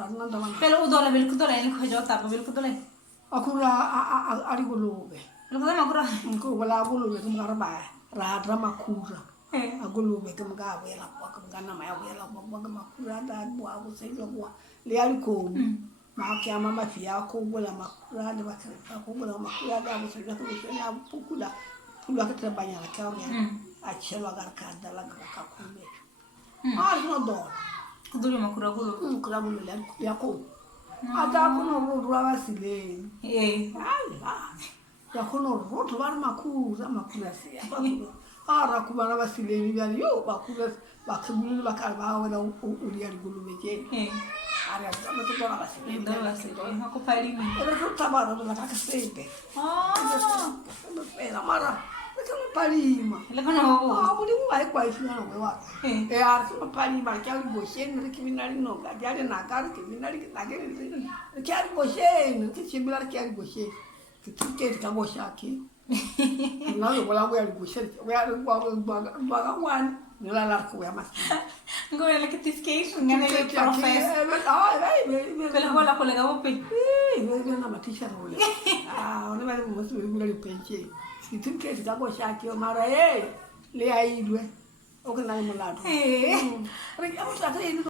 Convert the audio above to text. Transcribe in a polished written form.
Fragna davanti. Pelo udole bil kudole ini kau jawab apa bil kudole? Aku ari gulube. Bil kudole makura. Ko wala gulube kumara ba. Radra makura. Agulube kumga wela kwa kumgana maya wela kwa makura da bua ko sai bua. Liari ko. Ma kya mama fia ko wala makura da ba ko wala makura da ba sai da ko sai na pukula. Pula ka trabalha na casa, a chela garcada lá com a comida. Mas não dó. Kudule makura gulu. Kura gulu lá, ya com. Ada com o rua vacilei. Ah, ya com o roto var makura assim. Ara kubana vacilei ni ali, eu makura, bakulu bakarba wala o dia gulu beje. Ara sama tu dona vacilei. Dona vacilei. Aku farinha. Era tu trabalho na casa sempre. Era mara. Parima. Ele não. Boleh mulai kuai sih nak buat. Harus parima. Kalau bosen, nanti kita no. Jadi nakar, kita ni. Kalau bosen, nanti sebelah kalau bosen. Kita bosen aki. Lalu kalau buat bosen, buat kawan, nelalar kuai mas. Gue lagi tiskation, nggak ada profes. Kalau bola kolega open. Dia nama teacher boleh. Orang mana masuk boleh pensi. Itu kita bosen aki, mara le aí dua. Oke nang meladu. Rik, kamu sudah